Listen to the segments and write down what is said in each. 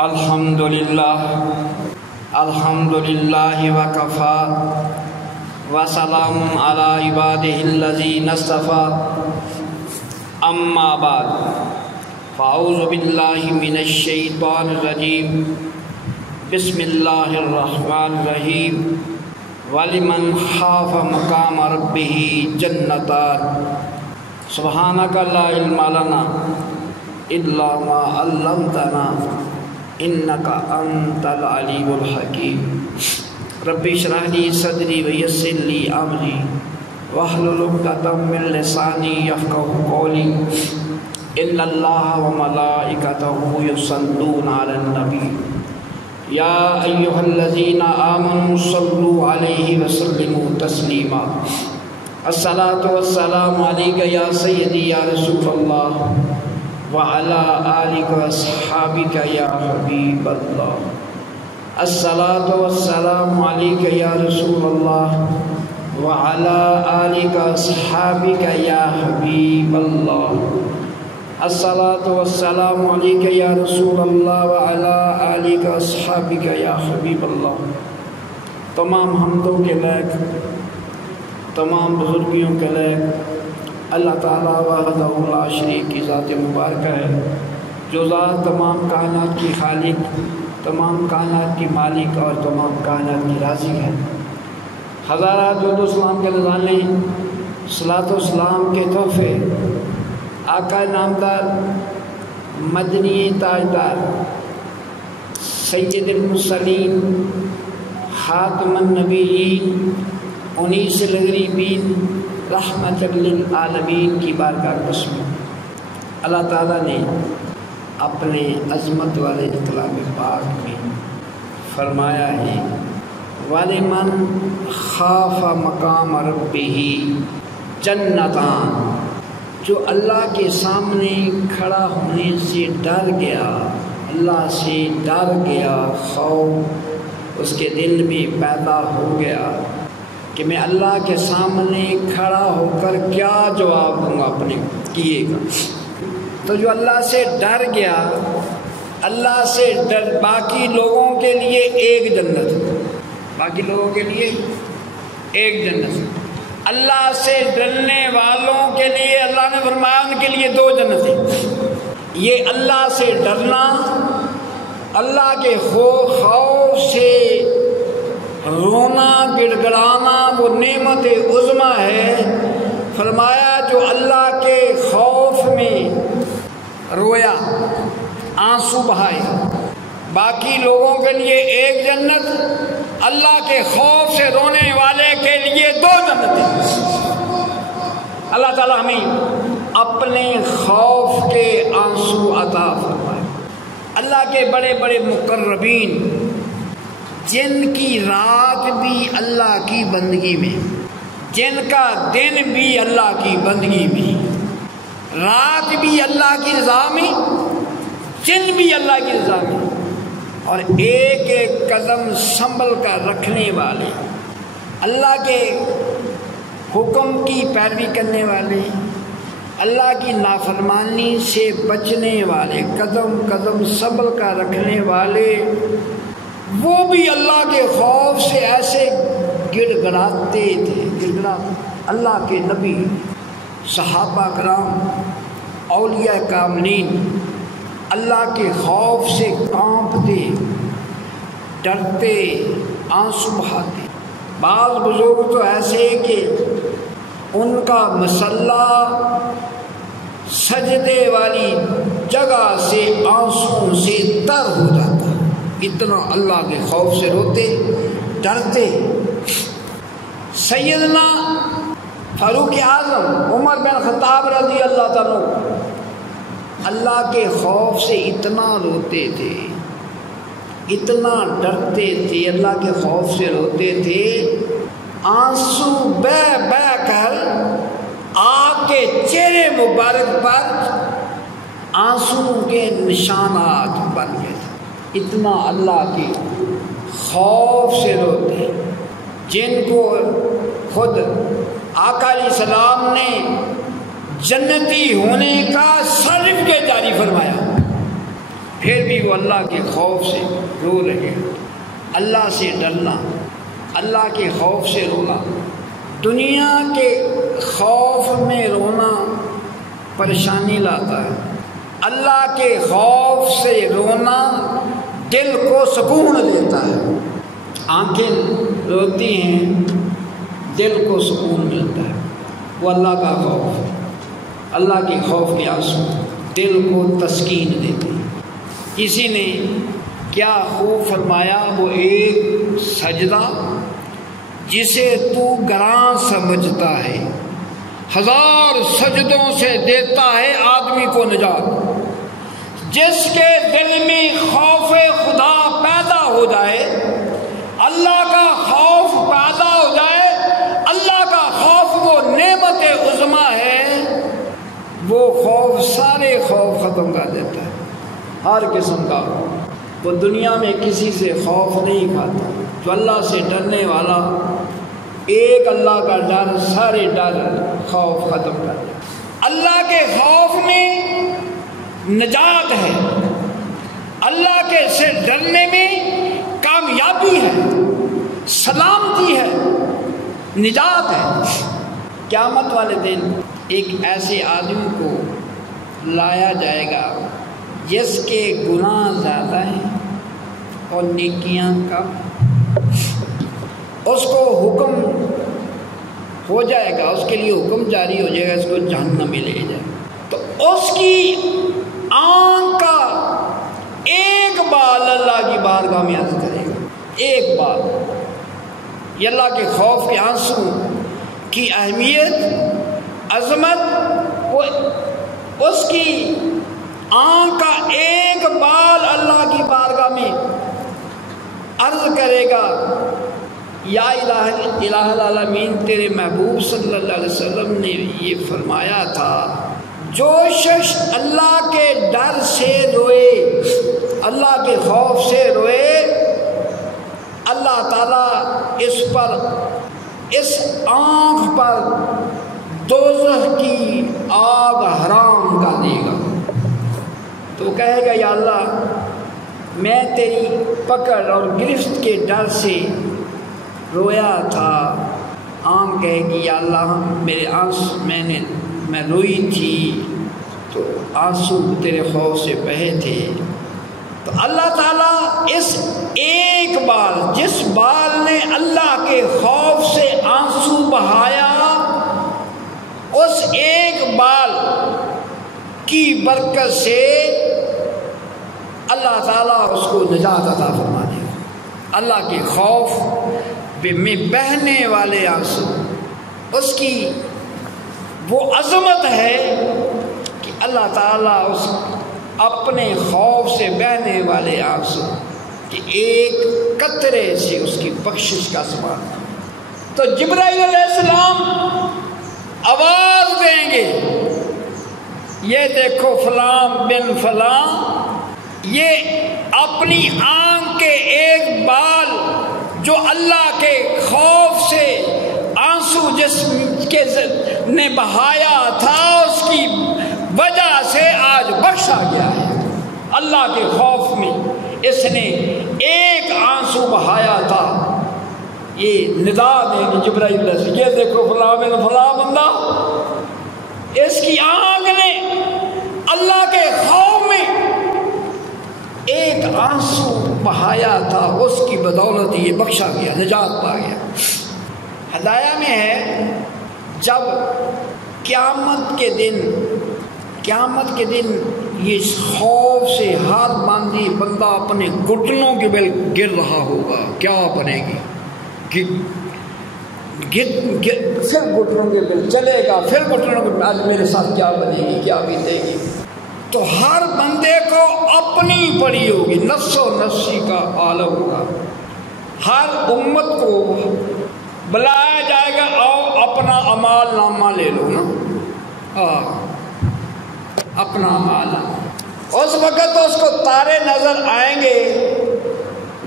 الحمدللہ وکفا وسلام علی عبادہ الذین اصطفیٰ اما بعد فاعوذ باللہ من الشیطان الرجیم بسم اللہ الرحمن الرحیم وَلِمَنْ خَافَ مَقَامَ رَبِّهِ جَنَّتَانِ سبحانک لا علم لنا الا ما علمتنا انک انت العلیم الحکیم رب اشرح لی صدری ویسر لی امری واحلل عقدۃ من لسانی یفقهوا قولی ان اللہ وملائکتہ یصلون علی النبی یا ایہا الذین آمنوا صلوا علیہ وسلموا تسلیما الصلاۃ والسلام علیک یا سیدی یا رسول اللہ وعلى آلك وأصحابك يا حبيب الله الصلاة والسلام عليك يا رسول الله وعلى آلك وأصحابك يا حبيب الله الصلاة والسلام عليك يا رسول الله وعلى آلك وأصحابك يا حبيب الله تمام حمدوں کے لائق، تمام بزرگیوں کے لائق اللہ تعالیٰ وحدہ لا شریک کی ذات مبارکہ ہے، جو ذات تمام کائنات کی خالق، تمام کائنات کی مالک اور تمام کائنات کی رازق ہے۔ ہزارہ درود و سلام کے نذرانے، صلاۃ و سلام کے تحفے آقا نامدار مدنی تاجدار سید المرسلین خاتم النبیین انیس الغریبین رحمت للعالمین کی بارگاہ قسم اللہ تعالیٰ نے اپنے عظمت والے کلام پاک میں فرمایا ہے وَلِمَنْ خَافَ مَقَامَ رَبِّهِ جَنَّتَانِ، جو اللہ کے سامنے کھڑا ہونے سے ڈر گیا، اللہ سے ڈر گیا، خوف اس کے دل میں پیدا ہو گیا کہ میں اللہ کے سامنے کھڑا ہو کر کیا جواب دوں گا اپنے کیے گا۔ تو جو اللہ سے ڈر گیا، اللہ سے ڈر، باقی لوگوں کے لیے ایک جنت، باقی لوگوں کے لیے ایک جنت، اللہ سے ڈرنے والوں کے لیے اللہ نے فرمایا ان کے لیے دو جنتیں۔ یہ اللہ سے ڈرنا، اللہ کے خوف سے رونا گڑ گڑانا وہ نعمت عظمیٰ ہے۔ فرمایا جو اللہ کے خوف میں رویا، آنسو بہائے، باقی لوگوں کے لیے ایک جنت، اللہ کے خوف سے رونے والے کے لیے دو جنتیں۔ اللہ تعالیٰ ہمیں اپنے خوف کے آنسو عطا فرمائے۔ اللہ کے بڑے بڑے مقربین جن کی رات بھی اللہ کی بندگی میں، جن کا دن بھی اللہ کی بندگی میں، رات بھی اللہ کی رضا میں، دن بھی اللہ کی رضا میں، اور ایک ایک قدم سنبھل کر رکھنے والے، اللہ کے حکم کی پیروی کرنے والے، اللہ کی نافرمانی سے بچنے والے، قدم قدم سنبھل کر رکھنے والے، وہ بھی اللہ کے خوف سے ایسے گڑ گڑاتے تھے، گڑ گڑاتے۔ اللہ کے نبی، صحابہ کرام، اولیاء کاملین اللہ کے خوف سے کانپتے، ڈرتے، آنسو بہاتے۔ بعض بزرگ تو ایسے کہ ان کا مسلح سجدے والی جگہ سے آنسوں سے تر ہو جاتا، اتنا اللہ کے خوف سے روتے، ڈرتے۔ سیدنا فاروق اعظم عمر بن خطاب رضی اللہ تعالیٰ اللہ کے خوف سے اتنا روتے تھے، اتنا ڈرتے تھے، اللہ کے خوف سے روتے تھے، آنسو بہ بہ کر آپ کے چہرے مبارک پر آنسو کے نشانات بن گئے تھے، اتنا اللہ کے خوف سے روتے، جن کو خود آقا علیہ السلام نے جنتی ہونے کا سرٹیفکیٹ جاری فرمایا پھر بھی وہ اللہ کے خوف سے رو رہے ہیں۔ اللہ سے ڈرنا، اللہ کے خوف سے رونا، دنیا کے خوف میں رونا پریشانی لاتا ہے، اللہ کے خوف سے رونا دل کو سکون دیتا ہے۔ آنکھیں روتی ہیں، دل کو سکون ملتا ہے، وہ اللہ کا خوف، اللہ کے خوف کے آنسو دل کو تسکین دیتے ہیں۔ کسی نے کیا خوب فرمایا، وہ ایک سجدہ جسے تو گراں سمجھتا ہے، ہزار سجدوں سے دیتا ہے آدمی کو نجات۔ جس کے دل میں خوف خدا پیدا ہو جائے، اللہ کا خوف پیدا ہو جائے، اللہ کا خوف وہ نعمت عظمیٰ ہے، وہ خوف سارے خوف ختم کر دیتا ہے، ہر قسم کا۔ وہ دنیا میں کسی سے خوف نہیں کھاتا۔ جو اللہ سے ڈرنے والا، ایک اللہ کا ڈر سارے ڈر خوف ختم کر دیتا۔ اللہ کے خوف میں نجات ہے، اللہ کے سے ڈرنے میں کامیابی ہے، سلامتی ہے، نجات ہے۔ قیامت والے دن ایک ایسے آدمی کو لایا جائے گا جس کے گناہ زیادہ ہیں اور نیکیاں کم۔ اس کو حکم ہو جائے گا، اس کے لیے حکم جاری ہو جائے گا، اس کو جہنم میں لے جائے، تو اس کی آنکھ کا ایک بال اللہ کی بارگاہ میں عرض کرے گا، ایک بال۔ یہ اللہ کے خوف کے آنسو کی اہمیت، عظمت، وہ اس کی آنکھ کا ایک بال اللہ کی بارگاہ میں عرض کرے گا، یا الہ العالمین، تیرے محبوب صلی اللہ علیہ وسلم نے یہ فرمایا تھا، جو شخص اللہ کے ڈر سے روئے، اللہ کے خوف سے روئے، اللہ تعالیٰ اس پر، اس آنکھ پر دوزخ کی آگ حرام کر دے گا۔ تو وہ کہے گا، یا اللہ، میں تیری پکڑ اور گرفت کے ڈر سے رویا تھا۔ آنکھ کہے گی، یا اللہ، میرے آنسو میں روئی تھی تو آنسو تیرے خوف سے بہے تھے۔ تو اللہ تعالیٰ اس ایک بال، جس بال نے اللہ کے خوف سے آنسو بہایا، اس ایک بال کی برکت سے اللہ تعالیٰ اس کو نجات عطا فرما دے گا۔ اللہ کے خوف میں بہنے والے آنسو، اس کی وہ عظمت ہے کہ اللہ تعالیٰ اس اپنے خوف سے بہنے والے آنسو کہ ایک قطرے سے اس کی بخشش کا سبب۔ تو جبرائیل علیہ السلام آواز دیں گے، یہ دیکھو فلاں بن فلاں، یہ اپنی آنکھ کے ایک بال جو اللہ کے خوف سے آنسو جس کے نے بہایا تھا، اس کی وجہ سے آج بخشا گیا ہے۔ اللہ کے خوف میں اس نے ایک آنسو بہایا تھا، یہ ندا دیں گے جبرائیل سے، یہ دیکھو فلاں بن فلاں بندہ، اس کی آنکھ نے اللہ کے خوف میں ایک آنسو بہایا تھا، اس کی بدولت یہ بخشا گیا، نجات پا گیا۔ ہدایہ میں ہے، جب قیامت کے دن یہ خوف سے ہاتھ باندھی بندہ اپنے گھٹنوں کے بل گر رہا ہوگا، کیا بنے گی؟ پھر گھٹنوں کے بل چلے گا، پھر گھٹنوں کے بل، آج میرے ساتھ کیا بنے گی، کیا بیتے گی؟ تو ہر بندے کو اپنی پڑی ہوگی، نفس و نفسی کا عالم ہوگا۔ ہر امت کو بلایا جائے گا، آؤ اپنا اعمال نامہ لے لو نا، اپنا اعمال۔ اس وقت تو اس کو تارے نظر آئیں گے،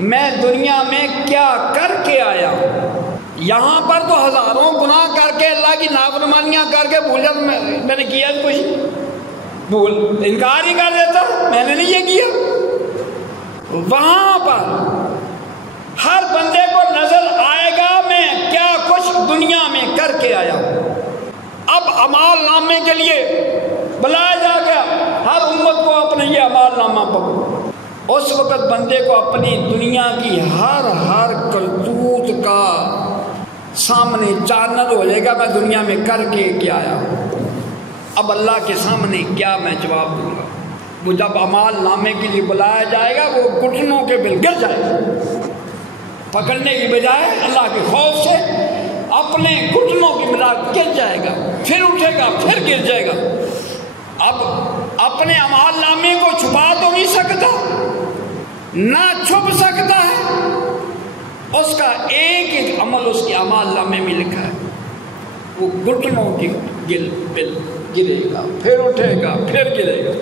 میں دنیا میں کیا کر کے آیا ہوں۔ یہاں پر تو ہزاروں گناہ کر کے، اللہ کی نافرمانیاں کر کے بھول جاتا، میں نے کیا کچھ، بھول انکار ہی کر دیتا، میں نے نہیں یہ کیا۔ وہاں پر ہر بندے کو نظر آئے گا میں کیا کچھ دنیا میں کر کے آیا ہوں۔ اب اعمال نامے کے لیے بلایا جا گیا، ہر امت کو اپنے یہ اعمال نامہ پکڑو۔ اس وقت بندے کو اپنی دنیا کی ہر کرتوت کا سامنے چانل ہو جائے گا، میں دنیا میں کر کے کیا آیا ہوں۔ اب اللہ کے سامنے کیا میں جواب دوں گا؟ وہ جب اعمال نامے کے لیے بلایا جائے گا وہ گھٹنوں کے بل گر جائے گا، پکڑنے کی بجائے اللہ کے خوف سے اپنے گھٹنوں کی بلا گر جائے گا، پھر اٹھے گا، پھر گر جائے گا۔ اب اپنے اعمال نامے کو چھپا تو نہیں سکتا، نہ چھپ سکتا ہے۔ اس کا ایک عمل اس کے اعمال نامے میں لکھا ہے، وہ گھٹنوں کی بل گرے گا، پھر اٹھے گا، پھر گرے گا۔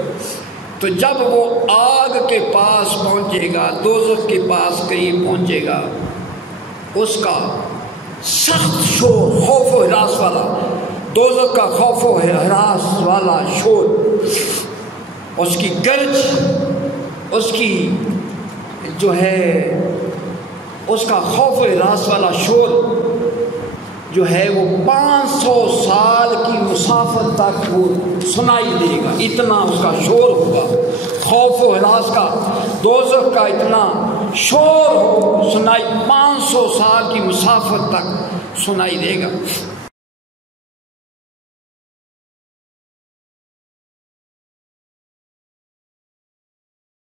تو جب وہ آگ کے پاس پہنچے گا، دوزخ کے پاس قریب پہنچے گا، اس کا سخت شور، خوف و ہراس والا، دوزخ کا خوف و ہراس والا شور، اس کی گرج، اس کی جو ہے اس کا خوف و ہراس والا شور جو ہے وہ 500 سال کی مسافت تک وہ سنائی دے گا، اتنا اس کا شور ہوگا، خوف و ہراس کا، دوزخ کا اتنا شور ہو، سنائی 500 سال کی مسافت تک سنائی دے گا۔